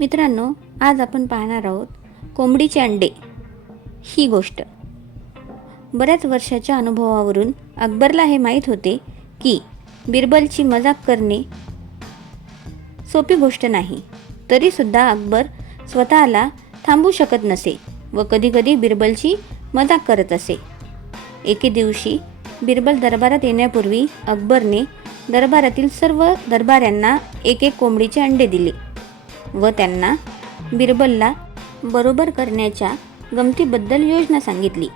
मित्रांनो, आज आपण पाहणार आहोत कोंबडीचे अंडे ही गोष्ट. बऱ्याच वर्षाच्या अनुभवावरून अकबरला हे माहीत होते की बिरबलची मजाक करणे सोपी गोष्ट नाही. तरीसुद्धा अकबर स्वतःला थांबवू शकत नसे व कधीकधी बिरबलची मजाक करत असे. एके दिवशी बिरबल दरबारात येण्यापूर्वी अकबरने दरबारातील सर्व दरबाऱ्यांना एक एक कोंबडीचे अंडे दिले व त्यांना बिरबलला बरोबर करण्याच्या गमतीबद्दल योजना सांगितली.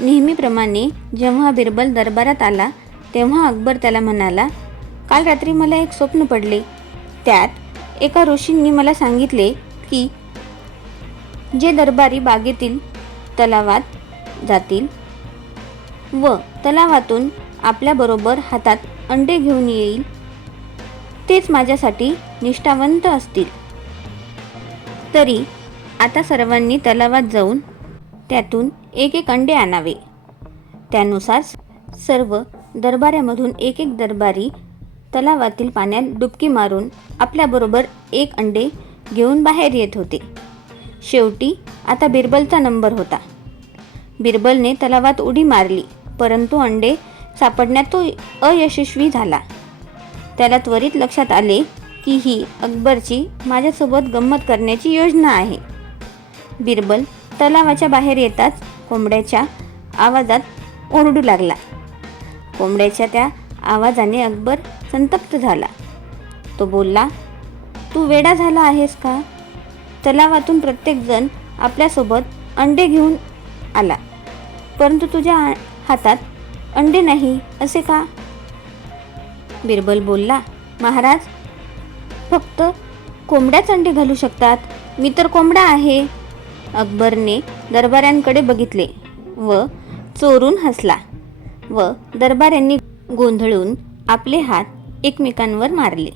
नेहमीप्रमाणे जेव्हा बिरबल दरबारात आला तेव्हा अकबर त्याला म्हणाला, काल रात्री मला एक स्वप्न पडले. त्यात एका ऋषींनी मला सांगितले की जे दरबारी बागेतील तलावात जातील व तलावातून आपल्याबरोबर हातात अंडे घेऊन येईल तेच माझ्यासाठी निष्ठावंत असतील. तरी आता सर्वांनी तलावात जाऊन त्यातून एक एक अंडे आणावे. त्यानुसार सर्व दरबाऱ्यामधून एक एक दरबारी तलावातील पाण्यात डुबकी मारून आपल्याबरोबर एक अंडे घेऊन बाहेर येत होते. शेवटी आता बिरबलचा नंबर होता. बिरबलने तलावात उडी मारली, परंतु अंडे सापडण्यात तो अयशस्वी झाला. त्याला त्वरित लक्षात आले की ही अकबरची माझ्यासोबत गंमत करण्याची योजना आहे. बिरबल तलावाच्या बाहेर येताच कोंबड्याच्या आवाजात ओरडू लागला. कोंबड्याच्या त्या आवाजाने अकबर संतप्त झाला. तो बोलला, तू वेडा झाला आहेस का? तलावातून प्रत्येकजण आपल्यासोबत अंडे घेऊन आला, परंतु तुझ्या हातात अंडे नाही असे का? बिरबल बोलला, महाराज, फक्त कोंबड्याच अंडे घालू शकतात. मी तर कोंबडा आहे. अकबरने दरबाऱ्यांकडे बघितले व चोरून हसला व दरबाऱ्यांनी गोंधळून आपले हात एकमेकांवर मारले.